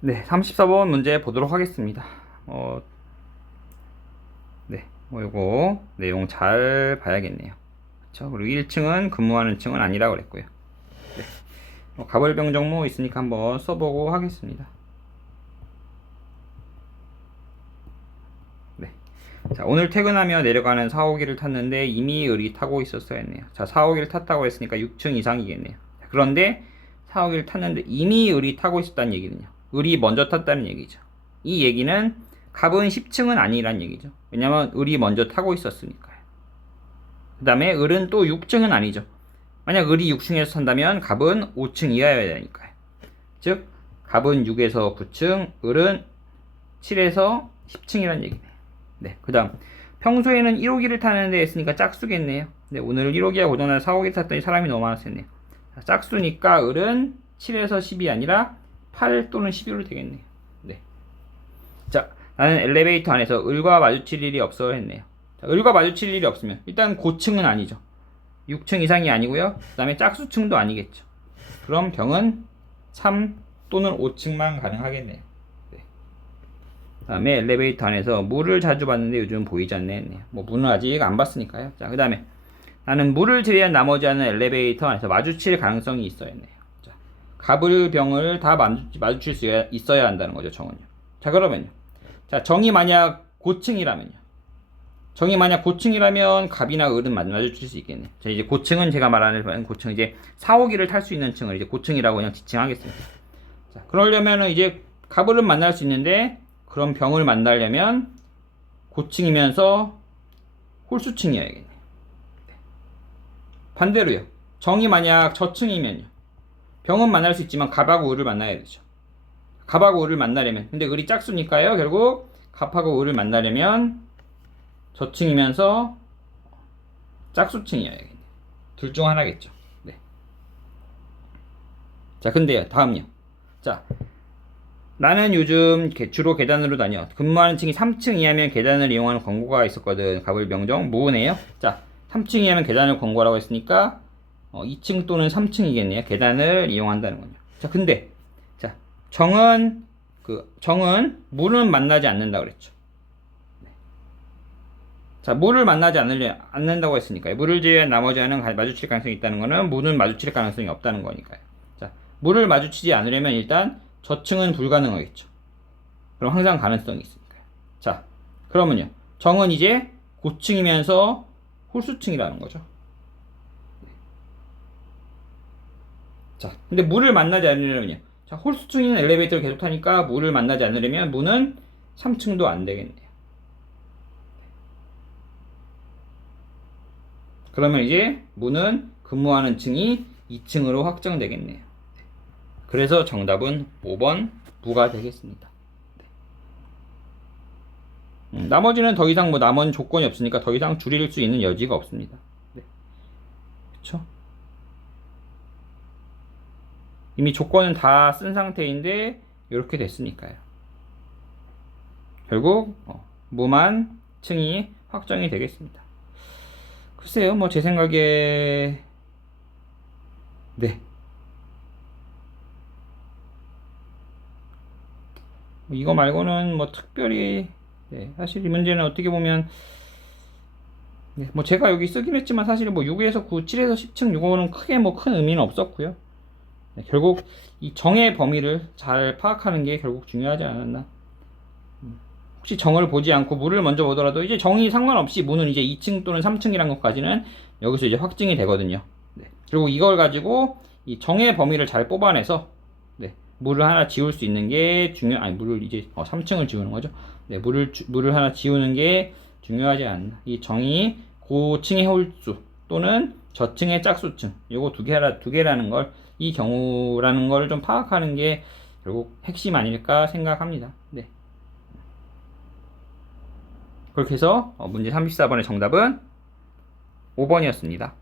네, 34번 문제 보도록 하겠습니다. 네, 요거 내용 잘 봐야겠네요. 그렇죠? 그리고 1층은 근무하는 층은 아니라고 그랬고요. 네, 가벌병 정모 있으니까 한번 써보고 하겠습니다. 네, 자, 오늘 퇴근하며 내려가는 4호기를 탔는데 이미 을이 타고 있었어야 했네요. 자, 4호기를 탔다고 했으니까 6층 이상이겠네요. 그런데 4호기를 탔는데 이미 을이 타고 있었다는 얘기는요. 을이 먼저 탔다는 얘기죠. 이 얘기는 갑은 10층은 아니란 얘기죠. 왜냐면 을이 먼저 타고 있었으니까요. 그 다음에 을은 또 6층은 아니죠. 만약 을이 6층에서 탄다면 갑은 5층 이하여야 되니까요. 즉 갑은 6에서 9층, 을은 7에서 10층이란 얘기네요. 네, 그 다음 평소에는 1호기를 타는데 했으니까 짝수겠네요. 네, 오늘 1호기가 고장나서 4호기 탔더니 사람이 너무 많았었네요. 짝수니까 을은 7에서 10이 아니라 8 또는 11로 되겠네요. 네. 자, 나는 엘리베이터 안에서 을과 마주칠 일이 없어 했네요. 자, 을과 마주칠 일이 없으면 일단 고층은 아니죠. 6층 이상이 아니고요. 그 다음에 짝수층도 아니겠죠. 그럼 병은 3 또는 5층만 가능하겠네요. 네. 그 다음에 엘리베이터 안에서 물을 자주 봤는데 요즘 보이지 않네 했네요. 뭐 물은 아직 안 봤으니까요. 자, 그 다음에 나는 물을 제외한 나머지 하는 엘리베이터 안에서 마주칠 가능성이 있어야 했네요. 자, 갑을 병을 다 마주칠 수 있어야 한다는 거죠, 정은요. 자, 그러면요. 자, 정이 만약 고층이라면요. 정이 만약 고층이라면 갑이나 을은 마주칠 수 있겠네. 자, 이제 고층은 제가 말하는 고층 이제 4호기를 탈 수 있는 층을 이제 고층이라고 그냥 지칭하겠습니다. 자, 그러려면은 이제 갑을은 만날 수 있는데 그럼 병을 만나려면 고층이면서 홀수층이어야겠네. 반대로요. 정이 만약 저층이면요. 병은 만날 수 있지만 갑하고 을을 만나야 되죠. 갑하고 을을 만나려면 근데 을이 짝수니까요. 결국 갑하고 을을 만나려면 저층이면서 짝수층이어야겠네. 둘 중 하나겠죠. 네. 자, 근데요. 다음요. 자, 나는 요즘 주로 계단으로 다녀. 근무하는 층이 3층 이하면 계단을 이용하는 권고가 있었거든. 갑을 명정 무네요. 자, 3층 이하면 계단을 권고하라고 했으니까 2층 또는 3층이겠네요. 계단을 이용한다는 거죠. 자, 근데 자, 정은 물은 만나지 않는다 그랬죠. 자, 물을 만나지 않는다고 했으니까요. 물을 제외한 나머지 하는 마주칠 가능성이 있다는 거는 물은 마주칠 가능성이 없다는 거니까요. 자, 물을 마주치지 않으려면 일단 저층은 불가능하겠죠. 그럼 항상 가능성이 있으니까요. 자, 그러면요. 정은 이제 고층이면서 홀수층이라는 거죠. 자, 근데 물을 만나지 않으려면요. 자, 홀수층인 엘리베이터를 계속 타니까 물을 만나지 않으려면 문은 3층도 안 되겠네요. 그러면 이제 문은 근무하는 층이 2층으로 확정되겠네요. 그래서 정답은 5번 무가 되겠습니다. 나머지는 더 이상 뭐 남은 조건이 없으니까 더 이상 줄일 수 있는 여지가 없습니다. 네. 그쵸? 이미 조건은 다 쓴 상태인데 이렇게 됐으니까요. 결국 무만 층이 확정이 되겠습니다. 글쎄요, 뭐 제 생각에 네. 이거 말고는 뭐 특별히 네, 사실 이 문제는 어떻게 보면 네, 뭐 제가 여기 쓰긴 했지만 사실 뭐 6에서 9, 7에서 10층 이거는 크게 뭐 큰 의미는 없었고요. 네, 결국 이 정의 범위를 잘 파악하는 게 결국 중요하지 않았나. 혹시 정을 보지 않고 무를 먼저 보더라도 이제 정이 상관없이 무는 이제 2층 또는 3층이란 것까지는 여기서 이제 확증이 되거든요. 네. 그리고 이걸 가지고 이 정의 범위를 잘 뽑아내서 네, 물을 하나 지울 수 있는 게 물을 이제 3층을 지우는 거죠. 네, 물을 하나 지우는 게 중요하지 않나. 이 정이 고층의 홀수 또는 저층의 짝수층 요거 두 개라는 걸 이 경우라는 걸 좀 파악하는 게 결국 핵심 아닐까 생각합니다. 네. 그렇게 해서 문제 34번의 정답은 5번이었습니다.